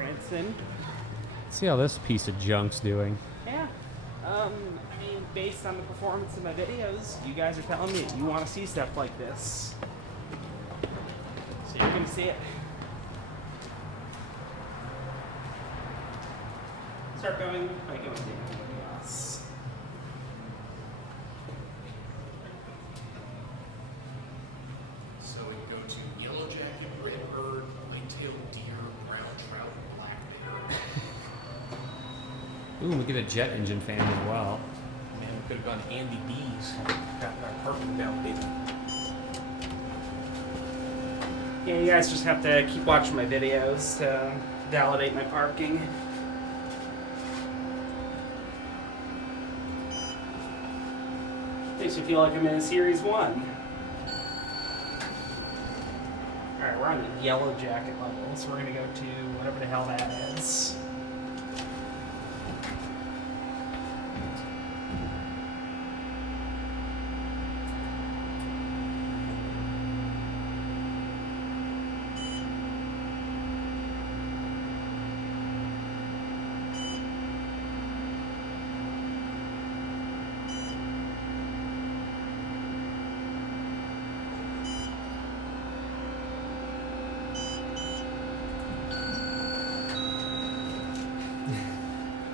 Branson. Let's see how this piece of junk's doing. Yeah. I mean, based on the performance of my videos, you guys are telling me you want to see stuff like this. So you're going to see it. Start going by going down. Yes. So we go to yellow jacket, red bird, white-tailed deer, brown trout, black bear. Ooh, we get a jet engine fan as well. Man, we could have gone Andy B's. Got our parking validated. Yeah, you guys just have to keep watching my videos to validate my parking. Makes me feel like I'm in Series 1. Alright, we're on the yellow jacket level, so we're gonna go to whatever the hell that is.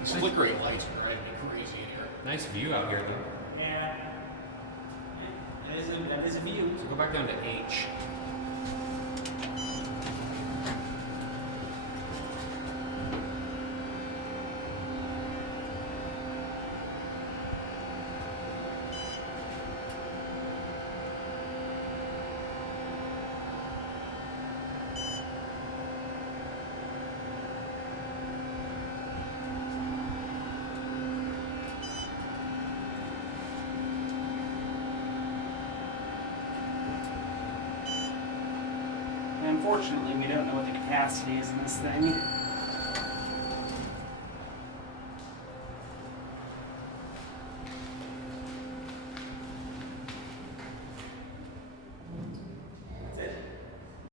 Flickering lights are driving me crazy in here. Nice view out here, though. Yeah. That is a view. So go back down to H. Unfortunately, we don't know what the capacity is in this thing.